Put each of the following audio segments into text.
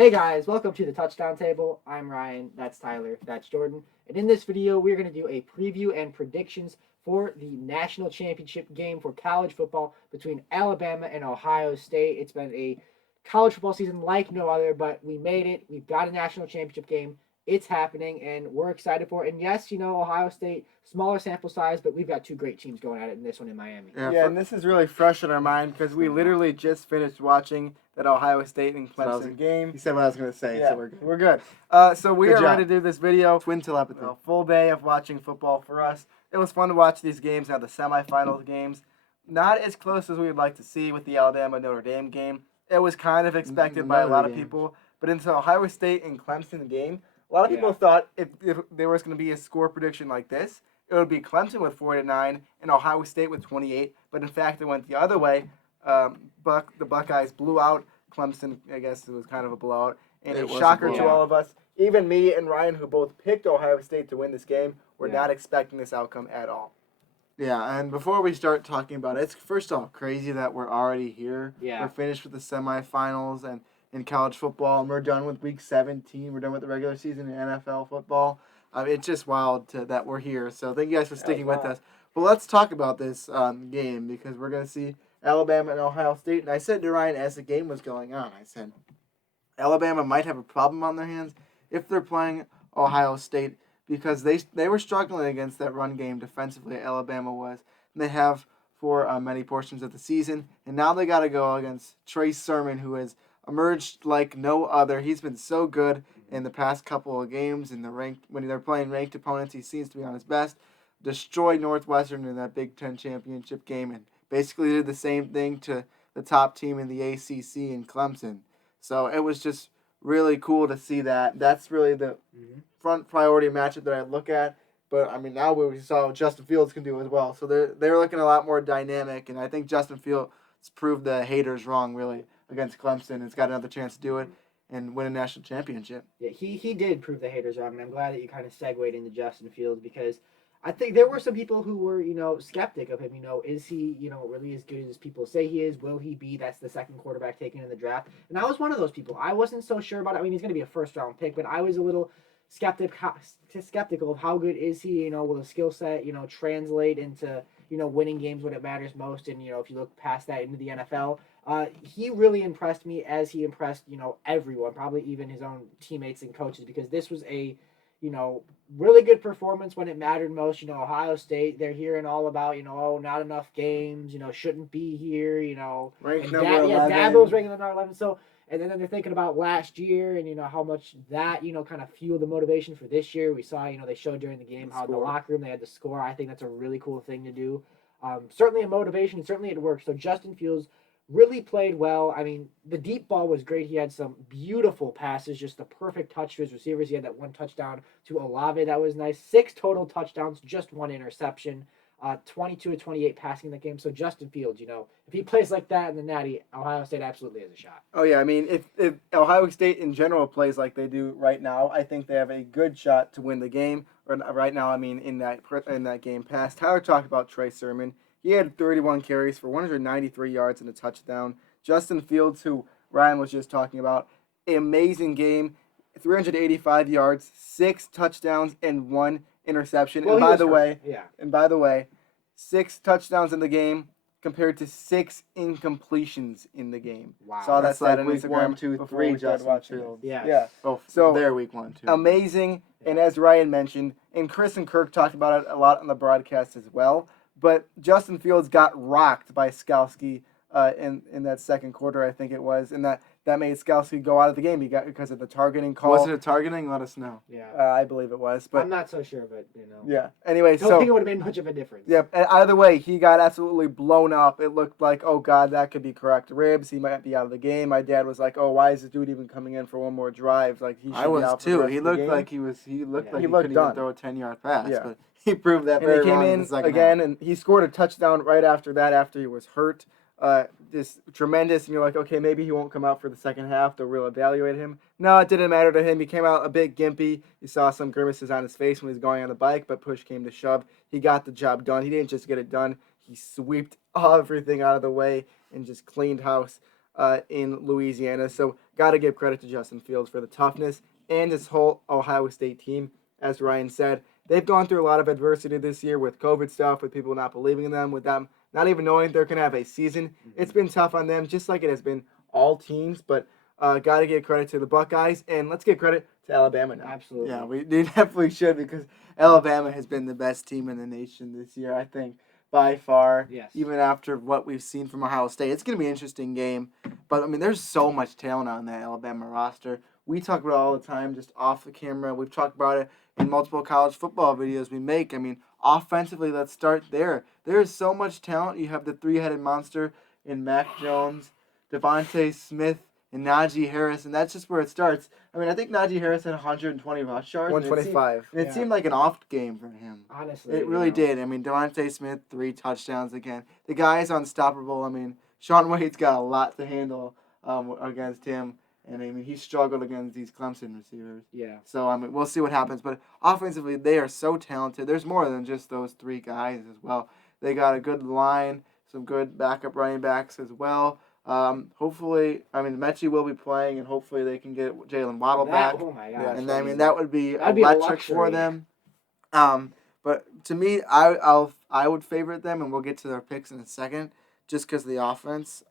Hey guys, welcome to the Touchdown Table. I'm Ryan, that's Tyler, that's Jordan. And in this video, we're going to do a preview and predictions for the national championship game for college football between Alabama and Ohio State. It's been a college football season like no other, but we made it. We've got a national championship game. It's happening, and we're excited for it. And yes, Ohio State, smaller sample size, but we've got two great teams going at it in this one in Miami. Yeah, and this is really fresh in our mind because we literally just finished watching that Ohio State and Clemson game. You said what I was going to say, Yeah, so we're good. we're good. So we are ready to do this video. Twin telepathy. A full day of watching football for us. It was fun to watch these games, now the semifinals games. Not as close as we would like to see with the Alabama-Notre Dame game. It was kind of expected by a lot of people. But into Ohio State and Clemson game, a lot of people thought if there was going to be a score prediction like this, it would be Clemson with 49 and Ohio State with 28. But in fact, it went the other way. The Buckeyes blew out Clemson. I guess it was kind of a blowout. And a shocker to all of us. Even me and Ryan, who both picked Ohio State to win this game, were not expecting this outcome at all. Yeah, and before we start talking about it, it's first off crazy that we're already here. Yeah. We're finished with the semifinals and in college football, and we're done with Week 17. We're done with the regular season in NFL football. It's just wild that we're here. So thank you guys for sticking with us. But let's talk about this game because we're going to see Alabama and Ohio State. And I said to Ryan as the game was going on, I said, Alabama might have a problem on their hands if they're playing Ohio State because they were struggling against that run game defensively. Alabama was, and they have for many portions of the season. And now they got to go against Trey Sermon, who has emerged like no other. He's been so good in the past couple of games in the when they're playing ranked opponents. He seems to be on his best. Destroyed Northwestern in that Big Ten championship game and basically did the same thing to the top team in the ACC in Clemson. So it was just really cool to see that. That's really the front priority matchup that I look at. But, I mean, now we saw what Justin Fields can do as well. So they're looking a lot more dynamic, and I think Justin Fields proved the haters wrong, really, against Clemson. It's got another chance to do it and win a national championship. Yeah, he did prove the haters wrong, and I'm glad that you kind of segued into Justin Fields because I think there were some people who were, skeptic of him. Is he, really as good as people say he is? Will he be? That's the second quarterback taken in the draft. And I was one of those people. I wasn't so sure about it. I mean, he's going to be a first-round pick, but I was a little skeptical of how good is he, will the skill set, translate into, winning games when it matters most. And, if you look past that into the NFL, he really impressed me as he impressed, everyone, probably even his own teammates and coaches, because this was a, really good performance when it mattered most. Ohio State, they're hearing all about, not enough games, shouldn't be here, Ranked number 11. Dabo's ranking number 11. So, and then they're thinking about last year and, how much that, kind of fueled the motivation for this year. We saw, they showed during the game how in the locker room they had to score. I think that's a really cool thing to do. Certainly a motivation, and certainly it worked. So Justin Fields really played well. I mean, the deep ball was great. He had some beautiful passes, just the perfect touch to his receivers. He had that one touchdown to Olave. That was nice. 6 total touchdowns, just 1 interception. 22 to 28 passing the game. So Justin Fields, if he plays like that in the Natty, Ohio State absolutely has a shot. Oh, yeah. I mean, if Ohio State in general plays like they do right now, I think they have a good shot to win the game. Or right now, I mean, in that game past. Tyler talked about Trey Sermon. He had 31 carries for 193 yards and a touchdown. Justin Fields, who Ryan was just talking about, an amazing game, 385 yards, 6 touchdowns, and 1 interception. Well, and by the way, 6 touchdowns in the game compared to 6 incompletions in the game. Wow. Saw that stat like on week Instagram 1, 2, 3 Justin Fields. Yeah. Oh, so their week 1, 2. Amazing. And as Ryan mentioned, and Chris and Kirk talked about it a lot on the broadcast as well, but Justin Fields got rocked by Skalski in that second quarter, I think it was, and that made Skalski go out of the game because of the targeting call. Was it a targeting? Let us know. Yeah. I believe it was. But I'm not so sure, but, Yeah. Anyway, don't think it would have made much of a difference. Yeah, either way, he got absolutely blown up. It looked like, oh, God, that could be correct ribs. He might be out of the game. My dad was like, oh, why is this dude even coming in for one more drive? Like, he should I be was out for the too. rest He of the looked game. like he looked like he looked couldn't done. even throw a 10-yard pass. Yeah. But he proved that And very he came wrong in the second again, half. and he scored a touchdown right after that, after he was hurt. Just tremendous, and you're like, okay, maybe he won't come out for the second half. They'll really evaluate him. No, it didn't matter to him. He came out a bit gimpy. You saw some grimaces on his face when he was going on the bike, but push came to shove. He got the job done. He didn't just get it done. He swept everything out of the way and just cleaned house. in Louisiana. So got to give credit to Justin Fields for the toughness and this whole Ohio State team. As Ryan said, they've gone through a lot of adversity this year with COVID stuff, with people not believing in them, with them not even knowing they're going to have a season. It's been tough on them, just like it has been all teams. But got to give credit to the Buckeyes, and let's give credit to Alabama now. Absolutely. Yeah, we definitely should, because Alabama has been the best team in the nation this year, I think, by far. Yes. Even after what we've seen from Ohio State. It's going to be an interesting game. But, I mean, there's so much talent on that Alabama roster. We talk about it all the time, just off the camera. We've talked about it in multiple college football videos we make. I mean, offensively, let's start there. There is so much talent. You have the three-headed monster in Mack Jones, Devonta Smith, and Najee Harris, and that's just where it starts. I mean, I think Najee Harris had 120 rush yards. 125. It seemed like an off game for him. Honestly. It really did. I mean, Devonta Smith, 3 touchdowns again. The guy is unstoppable. I mean, Sean Wade's got a lot to handle against him. And, I mean, he struggled against these Clemson receivers. Yeah. So, I mean, we'll see what happens. But offensively, they are so talented. There's more than just those 3 guys as well. They got a good line, some good backup running backs as well. Hopefully, I mean, Mechie will be playing, and hopefully they can get Jalen Waddle back. Oh, my gosh. Yeah, And, I mean, that would be That'd be a electric for luxury. them. But to me, I would favorite them, and we'll get to their picks in a second, just because of the offense.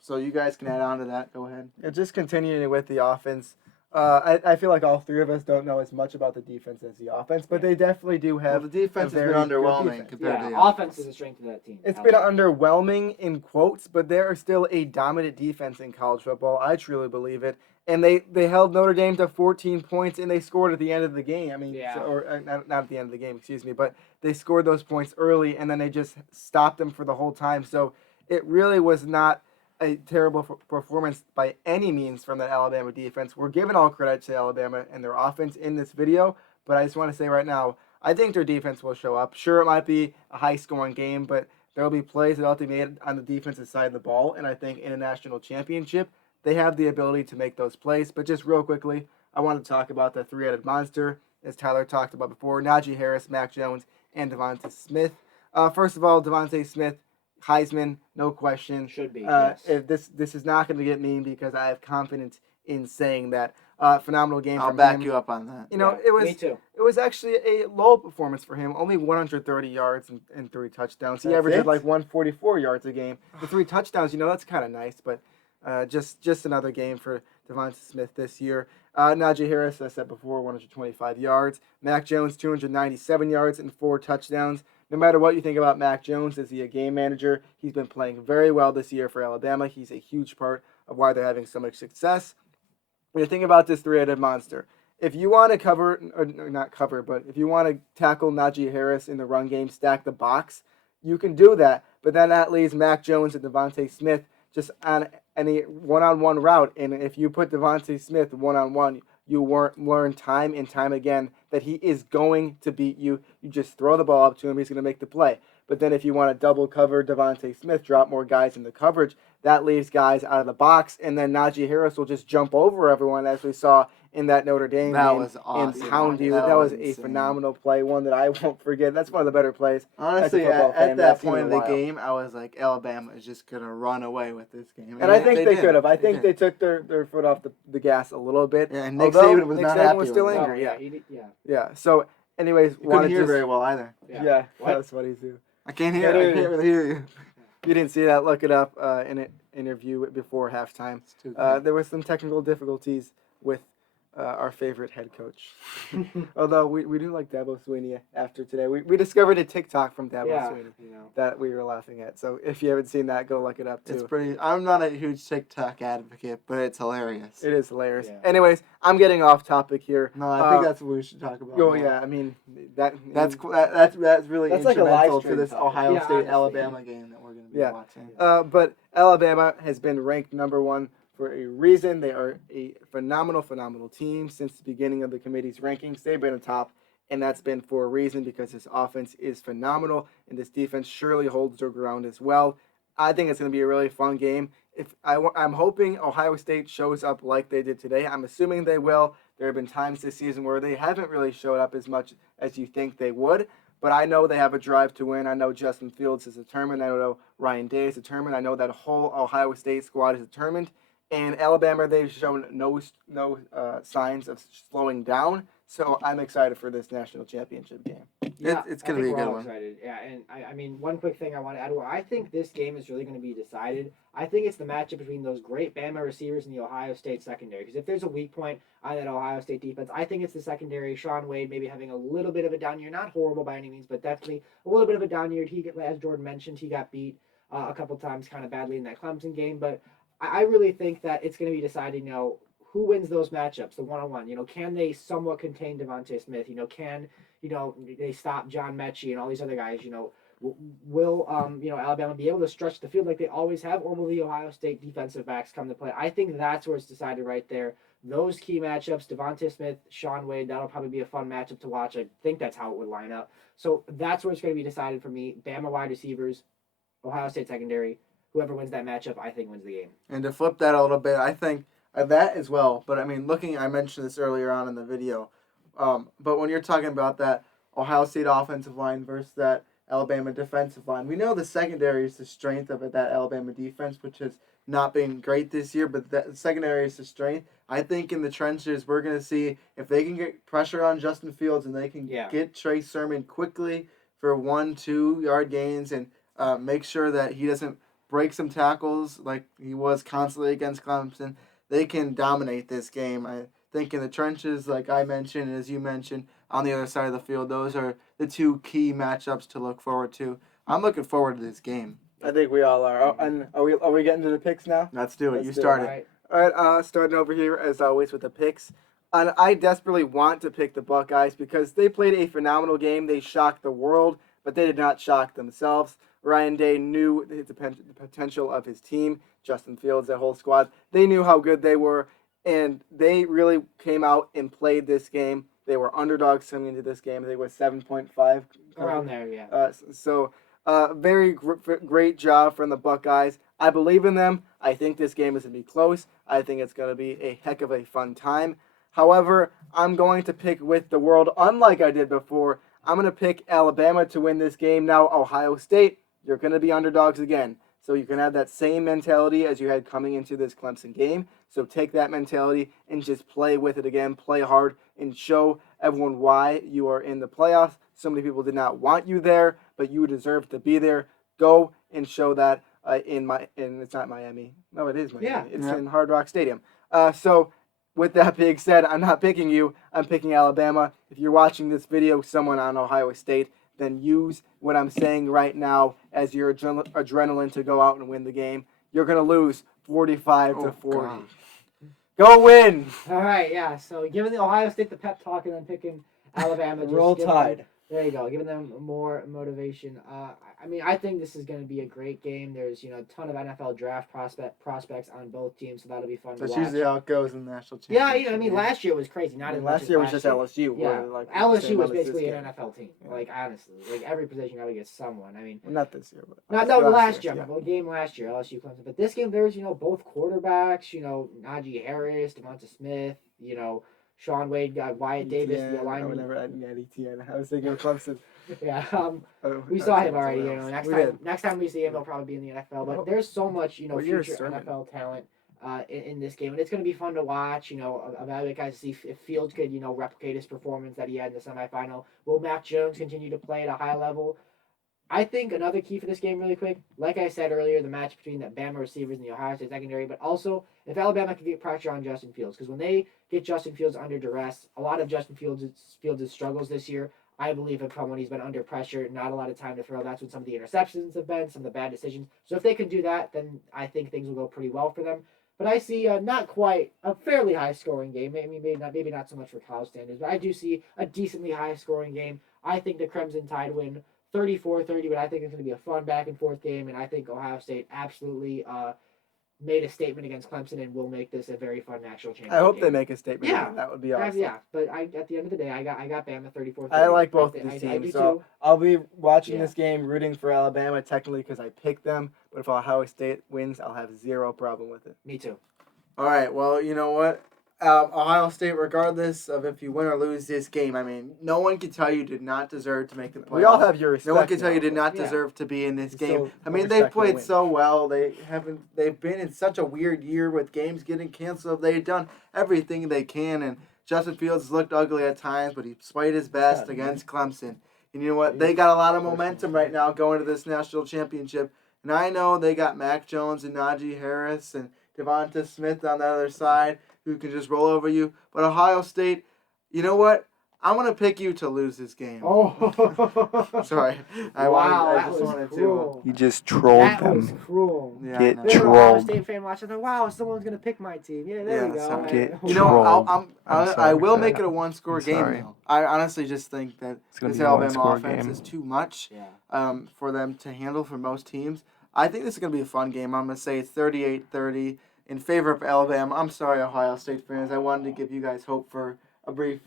So you guys can add on to that. Go ahead. Yeah, just continuing with the offense. I feel like all 3 of us don't know as much about the defense as the offense, but they definitely do Well, have. the defense a has been very good underwhelming defense. compared to the offense is a strength of that team. It's been underwhelming in quotes, but they are still a dominant defense in college football. I truly believe it. And they held Notre Dame to 14 points, and they scored at the end of the game. I mean, Yeah. or not at the end of the game, excuse me, but they scored those points early, and then they just stopped them for the whole time. So it really was not a terrible performance by any means from that Alabama defense. We're giving all credit to Alabama and their offense in this video, but I just want to say right now, I think their defense will show up. Sure, it might be a high-scoring game, but there will be plays that will be made on the defensive side of the ball, and I think in a national championship, they have the ability to make those plays. But just real quickly, I want to talk about the 3-headed monster, as Tyler talked about before, Najee Harris, Mack Jones, and Devonta Smith. First of all, Devonta Smith, Heisman, no question. Should be. If this is not going to get mean, because I have confidence in saying that. Phenomenal game I'll from back him. you up on that. You know, Me too. it was actually a low performance for him. Only 130 yards and 3 touchdowns. He That's averaged it? like 144 yards a game. The 3 touchdowns, you know, that's kind of nice, but just another game for Devonta Smith this year. Najee Harris, as I said before, 125 yards. Mack Jones, 297 yards and 4 touchdowns. No matter what you think about Mack Jones, is he a game manager? He's been playing very well this year for Alabama. He's a huge part of why they're having so much success. When you think about this 3-headed monster, if you want to cover, or not cover, but if you want to tackle Najee Harris in the run game, stack the box, you can do that. But then that leaves Mack Jones and Devonta Smith just on any one-on-one route. And if you put Devonta Smith one-on-one, you learn time and time again that he is going to beat you. You just throw the ball up to him, he's going to make the play. But then if you want to double cover Devonta Smith, drop more guys in the coverage, that leaves guys out of the box, and then Najee Harris will just jump over everyone, as we saw in that Notre Dame That game, was awesome. and pound you. That That was was a insane. phenomenal play, one that I won't forget. That's one of the better plays. Honestly, football fan at that I've that seen point in of a the while. game, I was like, Alabama is just going to run away with this game. And I think they did. could have. I think did. they took their foot off the gas a little bit. Yeah, and Nick Although Saban was Nick not Saban happy was with still it. angry. Oh, Yeah, he did, yeah. yeah. So, anyways, You couldn't wanted hear just very well either. yeah, What? that was funny too. I can't hear. Can't I hear can't you. really hear you. If you didn't see that, look it up in an interview before halftime. It's too good. There was some technical difficulties with our favorite head coach. Although we do like Dabo Swinney after today. We discovered a TikTok from Dabo Yeah, Swinney you know. that we were laughing at. So if you haven't seen that, go look it up too. It's pretty. I'm not a huge TikTok advocate, but it's hilarious. It is hilarious. Yeah. Anyways, I'm getting off topic here. No, I think that's what we should talk about. Oh more. yeah, I mean that's That's really That's like a live instrumental to stream this topic. Ohio Yeah, State honestly. Alabama game that we're going to be Yeah. watching. But Alabama has been ranked number 1 for a reason. They are a phenomenal team since the beginning of the committee's rankings. They've been atop, and that's been for a reason, because this offense is phenomenal, and this defense surely holds their ground as well. I think it's going to be a really fun game. I'm hoping Ohio State shows up like they did today. I'm assuming they will. There have been times this season where they haven't really showed up as much as you think they would. But I know they have a drive to win. I know Justin Fields is determined. I know Ryan Day is determined. I know that whole Ohio State squad is determined. And Alabama, they've shown no signs of slowing down. So I'm excited for this national championship game. Yeah, It's going to be a good one. Excited. Yeah, and I mean, one quick thing I want to add. I think this game is really going to be decided. I think it's the matchup between those great Bama receivers and the Ohio State secondary. Because if there's a weak point on that Ohio State defense, I think it's the secondary. Sean Wade maybe having a little bit of a down year, not horrible by any means, but definitely a little bit of a down year. As Jordan mentioned, he got beat a couple times kind of badly in that Clemson game. But I really think that it's going to be decided. Who wins those matchups, the one-on-one? Can they somewhat contain Devonta Smith? Can they stop John Mechie and all these other guys? Will Alabama be able to stretch the field like they always have, or will the Ohio State defensive backs come to play? I think that's where it's decided right there. Those key matchups, Devonta Smith, Sean Wade, that'll probably be a fun matchup to watch. I think that's how it would line up. So that's where it's going to be decided for me. Bama wide receivers, Ohio State secondary. Whoever wins that matchup, I think wins the game. And to flip that a little bit, I think that as well. But I mean, I mentioned this earlier on in the video. But when you're talking about that Ohio State offensive line versus that Alabama defensive line, we know the secondary is the strength of that Alabama defense, which has not been great this year, but the secondary is the strength. I think in the trenches, we're going to see if they can get pressure on Justin Fields and they can get Trey Sermon quickly for 1-2 yard gains and make sure that he doesn't break some tackles like he was constantly against Clemson. They can dominate this game. I think in the trenches, like I mentioned, and as you mentioned, on the other side of the field, those are the two key matchups to look forward to. I'm looking forward to this game. I think we all are. And are we getting to the picks now? Let's do it. You started. All right, starting over here, as always, with the picks. And I desperately want to pick the Buckeyes because they played a phenomenal game. They shocked the world, but they did not shock themselves. Ryan Day knew the potential of his team. Justin Fields, that whole squad, they knew how good they were, and they really came out and played this game. They were underdogs coming into this game. They were 7.5. Around there, yeah. Very great job from the Buckeyes. I believe in them. I think this game is going to be close. I think it's going to be a heck of a fun time. However, I'm going to pick with the world, unlike I did before. I'm going to pick Alabama to win this game. Now, Ohio State, you're going to be underdogs again. So you can have that same mentality as you had coming into this Clemson game. So take that mentality and just play with it again. Play hard and show everyone why you are in the playoffs. So many people did not want you there, but you deserve to be there. Go and show that in it's not Miami. No, it is Miami. Yeah. It's in Hard Rock Stadium. So with that being said, I'm not picking you. I'm picking Alabama. If you're watching this video, someone on Ohio State, then use what I'm saying right now as your adrenaline to go out and win the game. You're going to lose 45-40. God. Go win! All right, yeah. So giving the Ohio State the pep talk and then picking Alabama. Roll Tide. There you go. Giving them more motivation. I mean, I think this is going to be a great game. There's a ton of NFL draft prospects on both teams, so that'll be fun to watch. That's usually how it goes in the national Yeah, championship. I mean, last year was crazy. Last year was just LSU. Yeah, Like LSU was basically an NFL team. Yeah. Like honestly, like every position probably gets someone. I mean, Well, not this year, but last year. Yeah. The game last year, LSU Clemson. But this game, there's both quarterbacks. Najee Harris, Devonta Smith. Sean Wade got Wyatt Davis, the alignment. I would never add Etienne. I was thinking of Clemson. Yeah, we Oh, saw him already. else. Next time we see him, he'll probably be in the NFL. But there's so much, future Sermon? NFL talent in this game, and it's going to be fun to watch. Evaluate guys to see if Fields could, replicate his performance that he had in the semifinal. Will Mack Jones continue to play at a high level? I think another key for this game, really quick, like I said earlier, the match between the Bama receivers and the Ohio State secondary, but also if Alabama can get pressure on Justin Fields, because when they get Justin Fields under duress, a lot of Justin Fields' struggles this year, I believe, have come when he's been under pressure, not a lot of time to throw. That's when some of the interceptions have been, some of the bad decisions. So if they can do that, then I think things will go pretty well for them. But I see not quite a fairly high-scoring game. Maybe not so much for college standards, but I do see a decently high-scoring game. I think the Crimson Tide win 34-30, but I think it's going to be a fun back-and-forth game, and I think Ohio State absolutely made a statement against Clemson and will make this a very fun national championship. I hope game. they make a statement. Yeah. That would be awesome. Yeah, but at the end of the day, I got Bama 34-30. I like both of these I teams, do so too. I'll be watching this game, rooting for Alabama technically because I picked them. But if Ohio State wins, I'll have zero problem with it. Me too. All right, well, you know what? Ohio State, regardless of if you win or lose this game, I mean, no one can tell you did not deserve to make the playoffs. We all have your respect. No one can tell you did now. not deserve to be in this You game. still I mean, respect they've the played win. so well. They've been in such a weird year with games getting canceled. They've done everything they can, and Justin Fields looked ugly at times, but he played his best Yeah, against Clemson. And you know what? They got a lot of momentum right now going to this national championship. And I know they got Mack Jones and Najee Harris and Devonta Smith on the other side who can just roll over you. But Ohio State, you know what? I'm going to pick you to lose this game. Oh. Sorry. I just wanted cruel. You just trolled That them. was cruel. Yeah, Get I know. There's an Ohio trolled. State fan watching. Like, wow, someone's gonna pick my team. Yeah, there we go. sorry. Get You know, trolled. I sorry. will make it a one-score I'm game, sorry. though. I honestly just think that It's gonna this be a Alabama one-score offense game. is too much Yeah. for them to handle for most teams. I think this is going to be a fun game. I'm going to say it's 38-30 in favor of Alabama. I'm sorry, Ohio State fans. I wanted to give you guys hope for a brief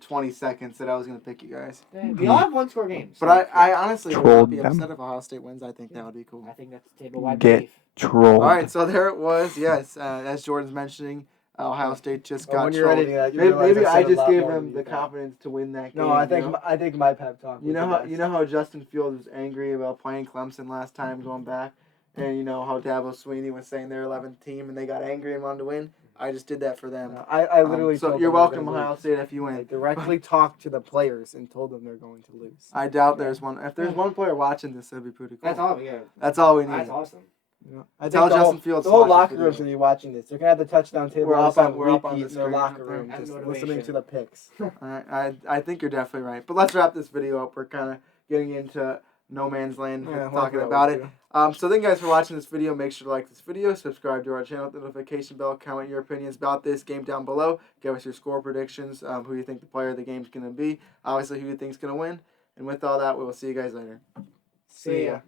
20 seconds that I was going to pick you guys. We all have one-score games. But I honestly would not Trolled be them. upset if Ohio State wins. I think that would be cool. I think that's table-wide Get belief. trolled. All right, so there it was. Yes, as Jordan's mentioning, Ohio State just Well, got when you're trolled. editing that, you Maybe, realize maybe I I said a just lot gave more him than the you thought. confidence to win that game. No, I you know? think my pep talk. You know was how the you know how Justin Fields was angry about playing Clemson last time going back, and you know how Dabo Sweeney was saying they're 11th team and they got angry and wanted to win. I just did that for them. best. I literally. So told you're them they're welcome, gonna Ohio lose. State, if you I win. directly talked to the players and told them they're going to lose. I doubt there's one. If there's one player watching this, that'd be pretty cool. That's all. Yeah. That's all we need. That's awesome. I think Tell the Justin whole, Fields the to whole watch this locker video. room's gonna be watching this. They're gonna have the touchdown table. We're up on repeat the in their screen locker up there. room, That's just motivation. listening to the picks. I think you're definitely right. But let's wrap this video up. We're kind of getting into no man's land talking about it. So thank you guys for watching this video. Make sure to like this video, subscribe to our channel, hit the notification bell, comment your opinions about this game down below. Give us your score predictions, who you think the player of the game is going to be, obviously who you think is going to win. And with all that, we will see you guys later. See ya.